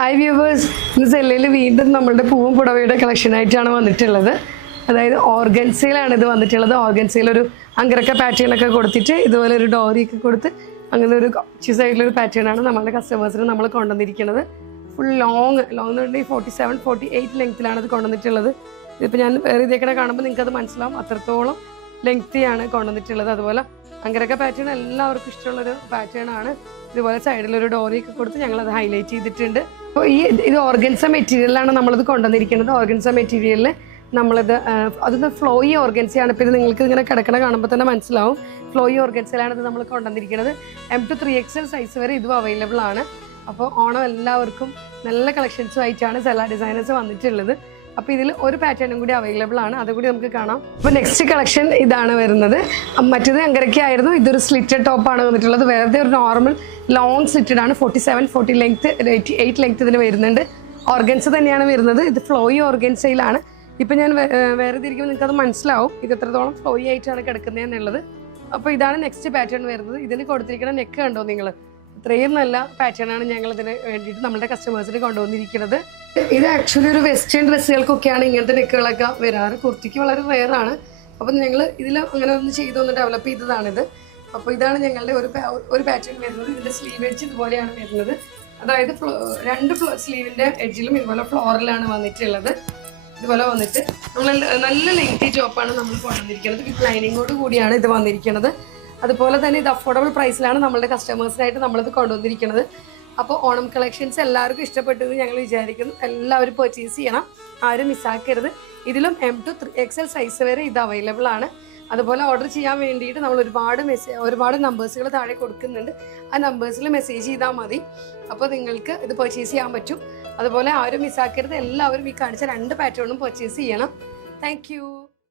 Hi viewers, ഇന്ന് സെല്ലയിൽ വീണ്ടും നമ്മളുടെ പൂവും പുടവയുടെ കളക്ഷനായിട്ടാണ് വന്നിട്ടുള്ളത്. അതായത് ഓർഗൻസയിലാണ് ഇത് വന്നിട്ടുള്ളത്. ഓർഗൻസയിലൊരു അങ്കരക്ക പാറ്റേൺ ഒക്കെ കൊടുത്തിട്ട് ഇതുപോലെ ഒരു ഡോറിയൊക്കെ കൊടുത്ത് അങ്ങനെ ഒരു സൈഡിലൊരു പാറ്റേൺ ആണ് നമ്മളുടെ കസ്റ്റമേഴ്സിന് നമ്മൾ കൊണ്ടുവന്നിരിക്കുന്നത്. ഫുൾ ലോങ് എന്ന് പറഞ്ഞാൽ 47-48 ലെങ്ത്തിലാണ് ഇത് കൊണ്ടുവന്നിട്ടുള്ളത്. ഇതിപ്പോൾ ഞാൻ വേറെ ഇതേക്കടെ കാണുമ്പോൾ നിങ്ങൾക്ക് അത് മനസ്സിലാവും, അത്രത്തോളം ലെങ്തിയാണ് കൊണ്ടുവന്നിട്ടുള്ളത്. അതുപോലെ അങ്കരക്ക പാറ്റേൺ എല്ലാവർക്കും ഇഷ്ടമുള്ളൊരു പാറ്റേൺ ആണ്. ഇതുപോലെ സൈഡിലൊരു ഡോറിയൊക്കെ കൊടുത്ത് ഞങ്ങളത് ഹൈലൈറ്റ് ചെയ്തിട്ടുണ്ട്. അപ്പോൾ ഇത് ഓർഗൻസ മെറ്റീരിയലാണ് നമ്മളിത് കൊണ്ടുവന്നിരിക്കുന്നത്. ഓർഗൻസ മെറ്റീരിയലിൽ നമ്മളിത് അതൊന്ന് ഫ്ലോയി ഓർഗൻസയാണ്. ഇപ്പോൾ ഇത് നിങ്ങൾക്ക് ഇങ്ങനെ കിടക്കണ കാണുമ്പോൾ തന്നെ മനസ്സിലാവും, ഫ്ലോയി ഓർഗൻസയിലാണ് ഇത് നമ്മൾ കൊണ്ടുവന്നിരിക്കുന്നത്. M to 3XL സൈസ് വരെ ഇതും അവൈലബിൾ ആണ്. അപ്പോൾ ഓണം എല്ലാവർക്കും നല്ല കളക്ഷൻസും ആയിട്ടാണ് സെല്ല ഡിസൈനേഴ്സ് വന്നിട്ടുള്ളത്. അപ്പോൾ ഇതിൽ ഒരു പാറ്റേണും കൂടി അവൈലബിൾ ആണ്, അതുകൂടി നമുക്ക് കാണാം. അപ്പോൾ നെക്സ്റ്റ് കളക്ഷൻ ഇതാണ് വരുന്നത്. മറ്റേത് അങ്കരയ്ക്കായിരുന്നു, ഇതൊരു സ്ലിറ്റഡ് ടോപ്പാണ് വന്നിട്ടുള്ളത്. വേറെ ഒരു നോർമൽ ലോങ് സ്ലിറ്റഡ് ആണ്. 47-40 ലെങ്ത് 88 ലെങ്ത് ഇതിന് വരുന്നുണ്ട്. ഓർഗൻസ തന്നെയാണ് വരുന്നത്. ഇത് ഫ്ലോയി ഓർഗൻസയിലാണ്. ഇപ്പം ഞാൻ വേറെ തിരിക്കുമ്പോൾ നിങ്ങൾക്ക് അത് മനസ്സിലാവും ഇത് എത്രത്തോളം ഫ്ലോയി ആയിട്ടാണ് കിടക്കുന്നത് എന്നുള്ളത്. അപ്പോൾ ഇതാണ് നെക്സ്റ്റ് പാറ്റേൺ വരുന്നത്. ഇതിന് കൊടുത്തിരിക്കുന്ന നെക്ക് കണ്ടോ നിങ്ങൾ, ഇത്രയും നല്ല പാറ്റേൺ ആണ് ഞങ്ങൾ ഇതിന് വേണ്ടിയിട്ട് നമ്മുടെ കസ്റ്റമേഴ്സിന് കൊണ്ടുവന്നിരിക്കുന്നത്. ഇത് ആക്ച്വലി ഒരു വെസ്റ്റേൺ ഡ്രസ്സുകൾക്കൊക്കെയാണ് ഇങ്ങനത്തെ നെക്കുകളൊക്കെ വരാറ്. കുർത്തിക്ക് വളരെ റെയറാണ്. അപ്പം ഞങ്ങൾ ഇതിൽ അങ്ങനെ ഒന്ന് ചെയ്തൊന്ന് ഡെവലപ്പ് ചെയ്തതാണിത്. അപ്പോൾ ഇതാണ് ഞങ്ങളുടെ ഒരു പാറ്റേൺ വരുന്നത്. ഇതിൻ്റെ സ്ലീവ് എഡ്ജ് ഇതുപോലെയാണ് വരുന്നത്. അതായത് രണ്ട് സ്ലീവിൻ്റെ എഡ്ജിലും ഇതുപോലെ ഫ്ലോറിലാണ് വന്നിട്ടുള്ളത്. ഇതുപോലെ വന്നിട്ട് നമ്മൾ നല്ല ലെങ്തി ടോപ്പാണ് നമ്മൾ കൊണ്ടുവന്നിരിക്കുന്നത്. വിത്ത് ലൈനിങ്ങോട് കൂടിയാണ് ഇത് വന്നിരിക്കുന്നത്. അതുപോലെ തന്നെ ഇത് അഫോർഡബിൾ പ്രൈസിലാണ് നമ്മളുടെ കസ്റ്റമേഴ്സിനായിട്ട് നമ്മളിത് കൊണ്ടുവന്നിരിക്കുന്നത്. അപ്പോൾ ഓണം കളക്ഷൻസ് എല്ലാവർക്കും ഇഷ്ടപ്പെട്ടെന്ന് ഞങ്ങൾ വിചാരിക്കുന്നു. എല്ലാവരും പർച്ചേസ് ചെയ്യണം, ആരും മിസ്സാക്കരുത്. ഇതിലും M to 3XL സൈസ് വരെ ഇത് അവൈലബിൾ ആണ്. അതുപോലെ ഓർഡർ ചെയ്യാൻ വേണ്ടിയിട്ട് നമ്മൾ ഒരുപാട് നമ്പേഴ്സുകൾ താഴെ കൊടുക്കുന്നുണ്ട്. ആ നമ്പേഴ്സിൽ മെസ്സേജ് ചെയ്താൽ മതി. അപ്പോൾ നിങ്ങൾക്ക് ഇത് പർച്ചേസ് ചെയ്യാൻ പറ്റും. അതുപോലെ ആരും മിസ്സാക്കരുത്, എല്ലാവരും ഈ കാണിച്ച 2 പാറ്റേണും പർച്ചേസ് ചെയ്യണം. താങ്ക്